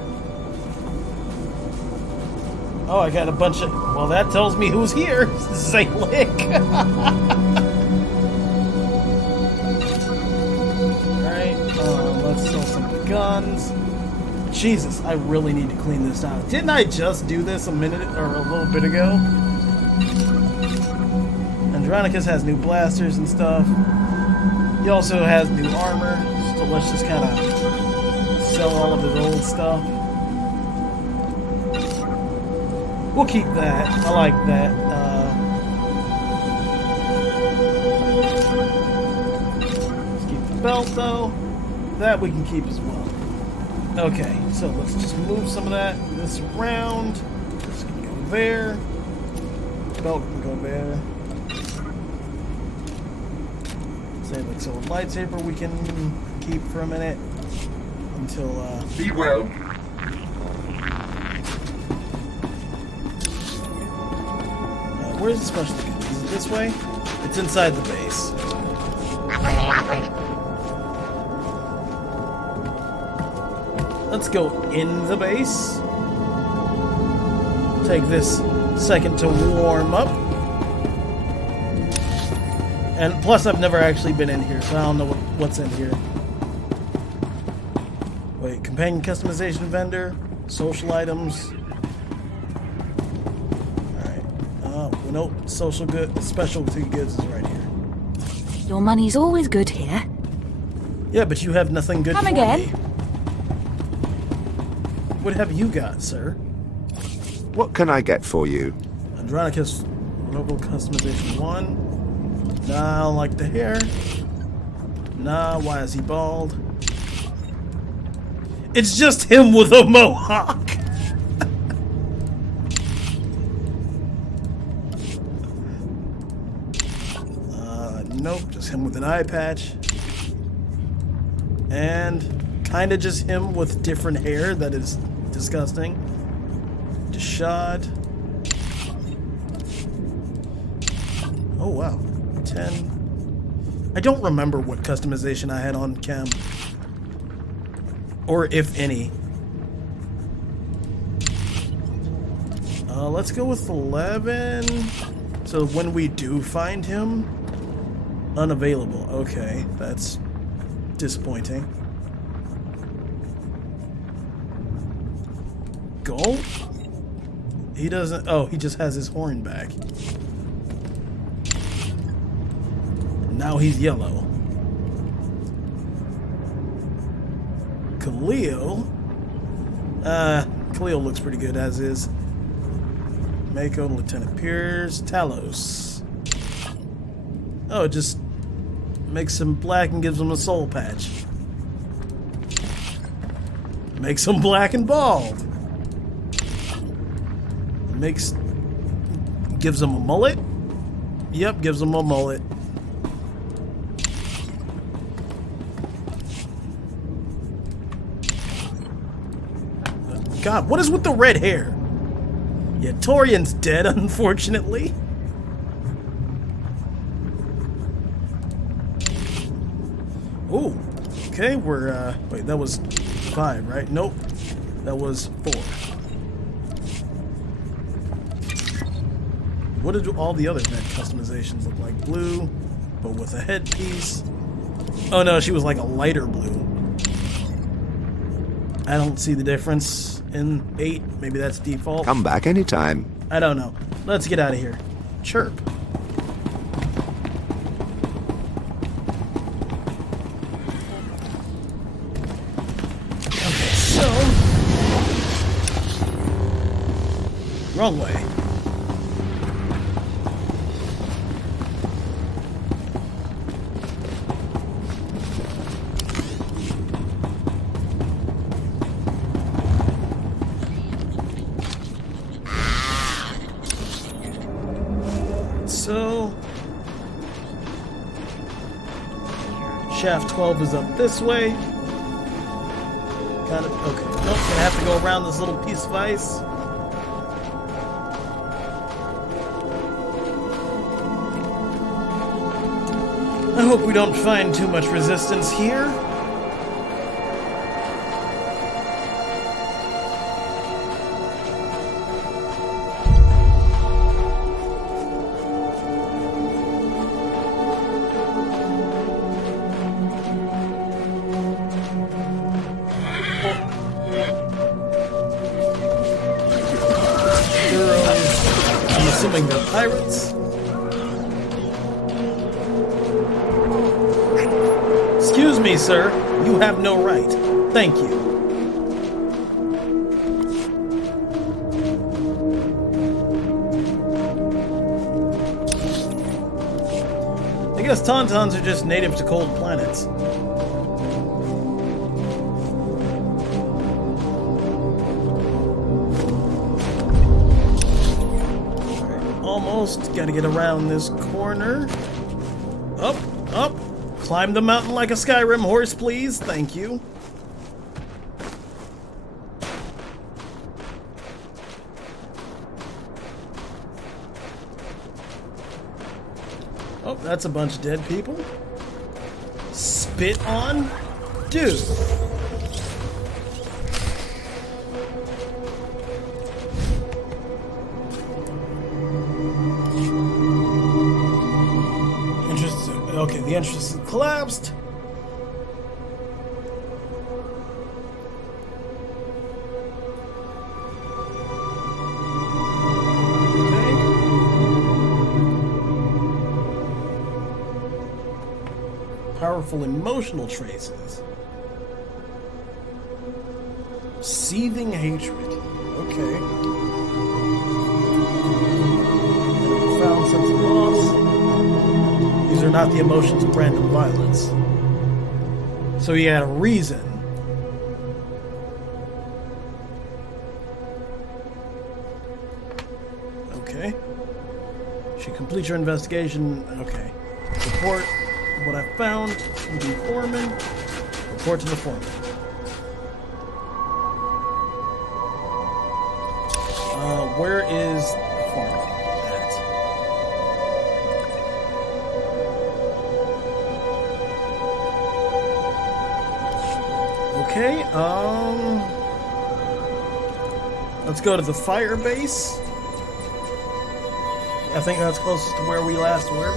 Oh, I got a bunch of... Well, that tells me who's here. Zaylik. Alright, let's sell some guns. Jesus, I really need to clean this out. Didn't I just do this a minute or a little bit ago? Andronicus has new blasters and stuff. He also has new armor. So let's just kind of sell all of his old stuff. We'll keep that. I like that. Let's keep the belt, though. That we can keep as well. Okay, so let's just move some of this around. This can go there. Belt can go there. Say, like, so a lightsaber we can keep for a minute until. Be well. Where's the special thing? Is it this way? It's inside the base. Let's go in the base. Take this second to warm up. And plus, I've never actually been in here, so I don't know what's in here. Wait, companion customization vendor, social items. Nope, specialty goods is right here. Your money's always good here. Yeah, but you have nothing good Come for again. me. What have you got, sir? What can I get for you? Andronicus local customization 1. Nah, I don't like the hair. Nah, why is he bald? It's just him with a mohawk. Nope, just him with an eye patch. And kind of just him with different hair that is disgusting. Deshad. Oh, wow. 10. I don't remember what customization I had on Chem. Or if any. Let's go with 11. So when we do find him... Unavailable. Okay, that's disappointing. Gold? He doesn't... Oh, he just has his horn back. Now he's yellow. Khalil? Khalil looks pretty good as is. Mako, Lieutenant Pierce, Talos. Oh, just makes him black and gives him a soul patch. Makes him black and bald. Gives him a mullet? Yep, gives him a mullet. God, what is with the red hair? Yeah, Torian's dead, unfortunately. Ooh, okay, we're, wait, that was 5, right? Nope, that was 4. What did all the other vent customizations look like? Blue, but with a headpiece. Oh no, she was like a lighter blue. I don't see the difference in 8. Maybe that's default. Come back anytime. I don't know. Let's get out of here. Chirp. Okay, so... Wrong way. So, shaft 12 is up this way. Kind of, okay. Nope, gonna have to go around this little piece of ice. I hope we don't find too much resistance here. I'm assuming they're pirates. Excuse me, sir. You have no right. Thank you. I guess Tauntauns are just native to cold planets. Almost. Gotta get around this corner. Up, up. Climb the mountain like a Skyrim horse, please. Thank you. Oh, that's a bunch of dead people. Spit on? Dude. Okay, the entrance collapsed. Okay. Powerful emotional traces. Seething hatred. Okay. Profound sense of loss. These are not the emotions of random violence. So he had a reason. Okay. Should complete your investigation. Okay. Report what I found to the foreman. Report to the foreman. Where is the foreman? Okay, let's go to the fire base. I think that's closest to where we last were.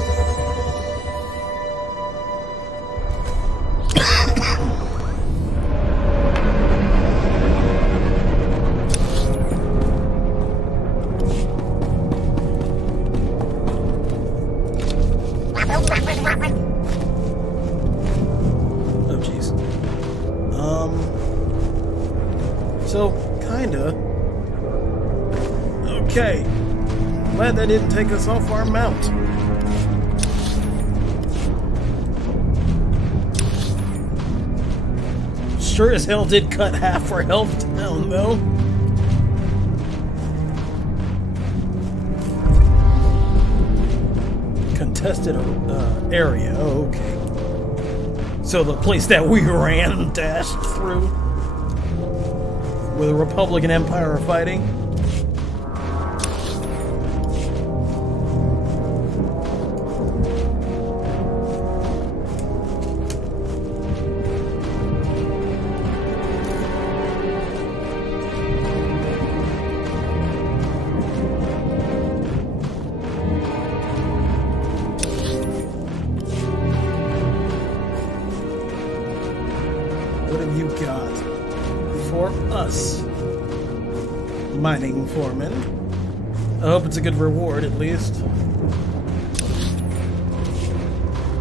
So, kinda. Okay. Glad that didn't take us off our mount. Sure as hell did cut half our health down, though. contested area. Oh, okay. So the place that we ran dashed through, where the Republic and Empire are fighting. What have you got for us, mining foreman? I hope it's a good reward, at least.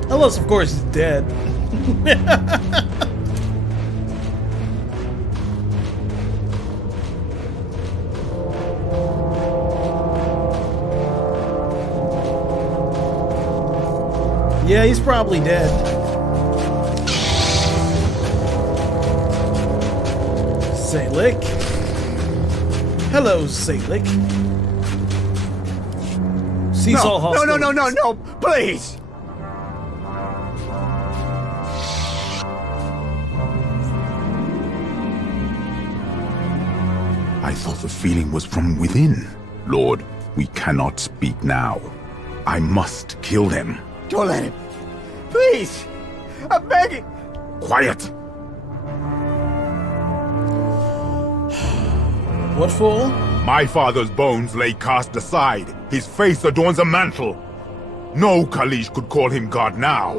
Unless, of course, he's dead. Yeah, he's probably dead. Zalik. Hello, Zalik. Seesaw Hostel. No, please! I thought the feeling was from within. Lord, we cannot speak now. I must kill them. Don't let him. Please! I'm begging! Quiet! What for? My father's bones lay cast aside. His face adorns a mantle. No Kalish could call him God now.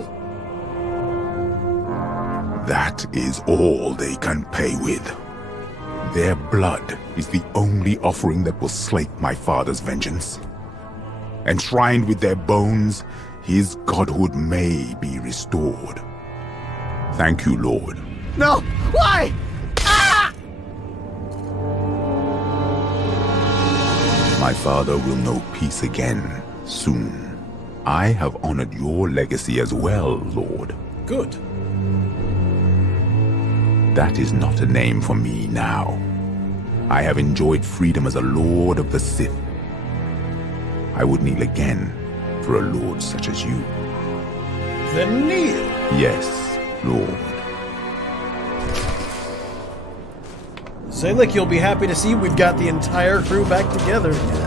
That is all they can pay with. Their blood is the only offering that will slake my father's vengeance. Enshrined with their bones, his godhood may be restored. Thank you, Lord. No! Why? My father will know peace again, soon. I have honored your legacy as well, Lord. Good. That is not a name for me now. I have enjoyed freedom as a Lord of the Sith. I would kneel again for a Lord such as you. Then kneel. Yes, Lord. Zalik, you'll be happy to see we've got the entire crew back together again.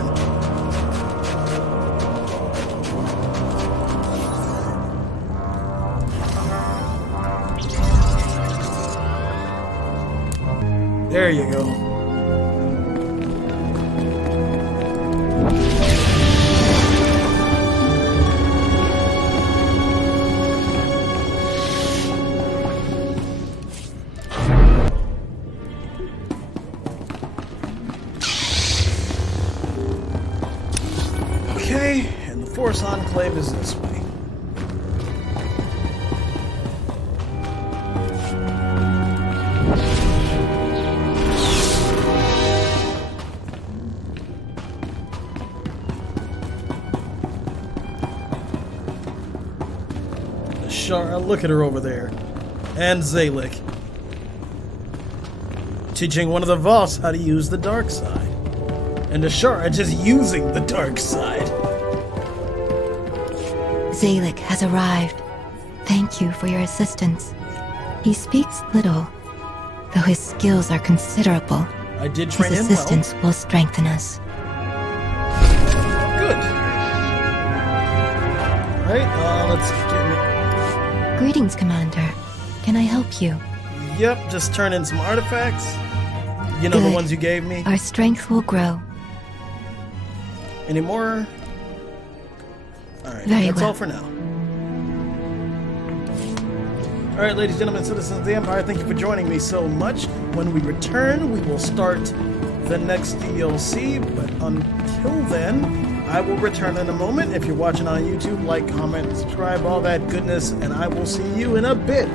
There you go. Okay, and the Force Enclave is this way. Look at her over there. And Zalik. Teaching one of the Voss how to use the dark side. And Ashara just using the dark side. Zalik has arrived. Thank you for your assistance. He speaks little, though his skills are considerable. I did train his him well. assistance will strengthen us. Good. Alright, let's get it. Greetings, Commander. Can I help you? Yep, just turn in some artifacts. You know, Good. the ones you gave me. Our strength will grow. Any more? Alright, Very that's well. all for now. Alright, ladies, gentlemen, citizens of the Empire, thank you for joining me so much. When we return, we will start the next DLC, but until then, I will return in a moment. If you're watching on YouTube, like, comment, subscribe, all that goodness, and I will see you in a bit.